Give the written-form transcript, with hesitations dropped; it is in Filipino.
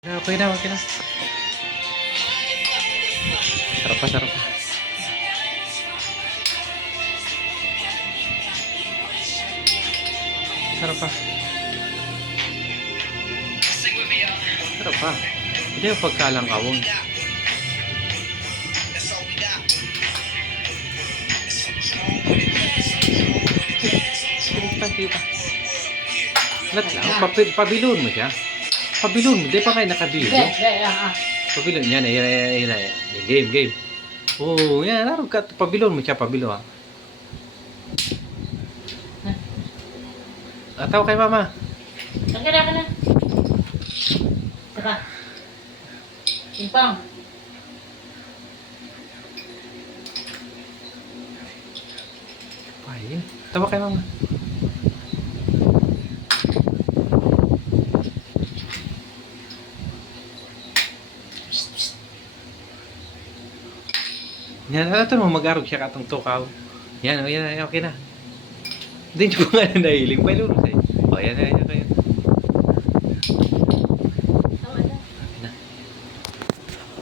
Okay na, okay na. Sarap pa, sarap pa. Sarap pa. Sarap pa. Hindi yung pagkalang kawon. Kita, kita. Lat lang, pabilon mo siya. Pabilon mo, di pa kayo nakabilo. Pabilon, yan, game, game. Oh, yan, pabilon mo siya, pabilon ha. Ataw kay mama. Nagkira ka na. Saka. Impang. Pahin. Tawa kay mama. Yan, ito mo, mag-arog siya katong tukaw. Yan, okay na. Hindi nyo pa nga na nahiling. Pailuro sa'yo. O, yan.